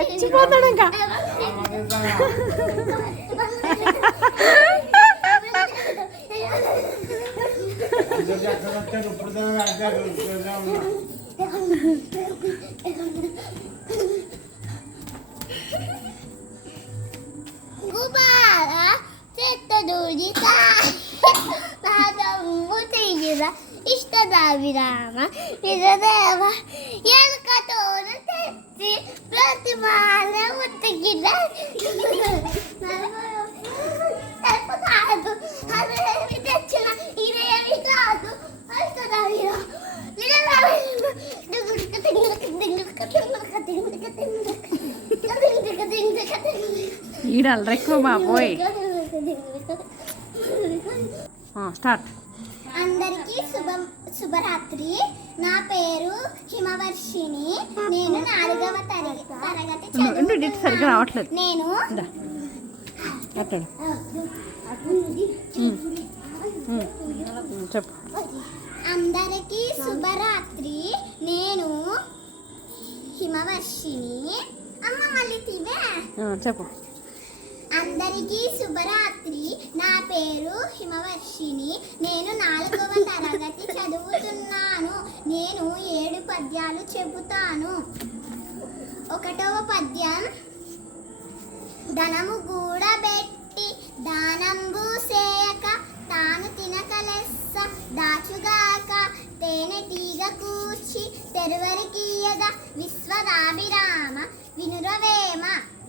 చచ్చిపోతాడు ఇంకా. ఇష్టదావిరామ నిజదేవ ఎలుకతోను తెచ్చి ప్రతిమాల ఉత్తగిన కాదు అదేమి తెచ్చిన ఇదేమి కాదు ఇష్టదావిరా ఈడల్ రెక్కువ బాబోయ్. స్టార్ట్. అందరికీ శుభరాత్రి. నా పేరు హిమవర్షిని. నేను 4వ తరగతి సరిగ్గా రావట్లేదు. నేను చెప్పు. అందరికీ శుభరాత్రి. నేను హిమవర్షిని. అమ్మ మళ్ళీ తీవే. చెప్పు. అందరికీ శుభరాత్రి. నా పేరు హిమవర్షిని. నేను 4వ తరగతి చదువుతున్నాను. నేను 7 పద్యాలు చెబుతాను. 1వ పద్యం. ధనము గూడబెట్టి దానంబు సేయక తాను తినకలెస్స దాచుగాక తేనెటీగ కూర్చి తెరువరికీయద విశ్వదాభిరామ వినురవేమ.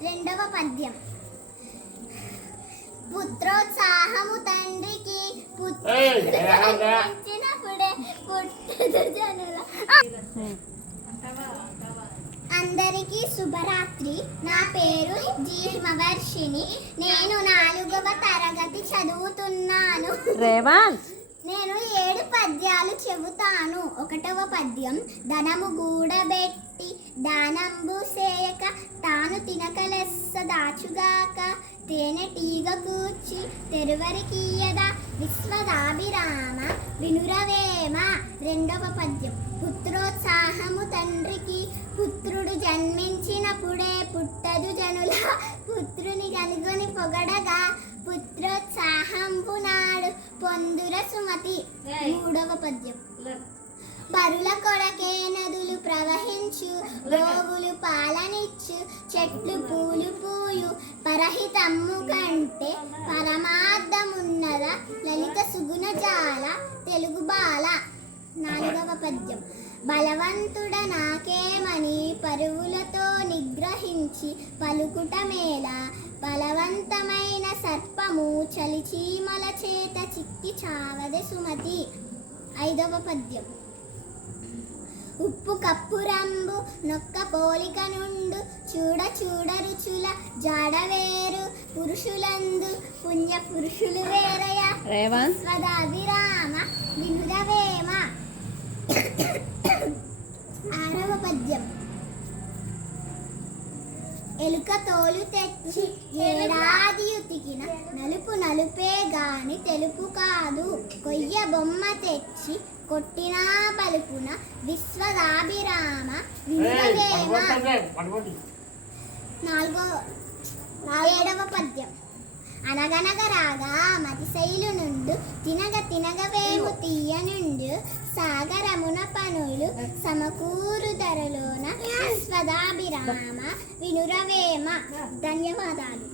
2వ పద్యం. పుత్రోత్సాహము తండ్రికి పుట్టినప్పుడే పుట్టదు జనుల. అందరికీ శుభరాత్రి. నా పేరు హిమవర్షిని. నేను 4వ తరగతి చదువుతున్నాను. నేను 7 పద్యాలు చెబుతాను. 1వ పద్యం. ధనము గూడబెట్టి దానంబు సేయక తాను తినకలెస్స దాచుగాక తేనెటీగ కూర్చి తెరువరికీయద విశ్వదాభిరామ వినురవేమ. 2వ పద్యం. పుత్రోత్సాహము తండ్రికి పుత్రుడు జన్మించినప్పుడే పుట్టదు జనుల పుత్రుని కనుగొని పొగడగా పుత్రోత్సాహంపు నాడు పొందుర సుమతి. 3వ పద్యం. పరుల కొరకే నదులు ప్రవహించు గోవులు పాలనిచ్చు చెట్లు పూలు పూయు పరహితమ్ము కంటే పరమార్థమున్నద లలిత సుగుణ జాల తెలుగు బాల. 4వ పద్యం. బలవంతుడ నాకేమని పరువులతో నిగ్రహించి పలుకుట మేళ బలవంతమైన సర్పము చలిచీమల చేత చిక్కి చావదే సుమతి. 5వ పద్యం. ఉప్పు కప్పురంబు నొక్క పోలిక నుండు చూడ చూడ రుచుల జాడవేరు పురుషులందు పుణ్య పురుషులు వేరయ స్వదాభిరామ వినురవేమ. 6వ పద్యం. ఎలుక తోలు తెచ్చి ఏడాది ఉతికిన నలుపు నలుపే గాని తెలుపు కాదు కొయ్య బొమ్మ తెచ్చి కొట్టినా పలుపున విశ్వదాభిరామ వినురవేమ. 7వ పద్యం. అనగనగ రాగా మతిశైలు నుండు తినగ తినగవేము తీయ నుండు సాగరమున పనులు సమకూరు ధరలోన విశ్వదాభిరామ వినురవేమ. ధన్యవాదాలు.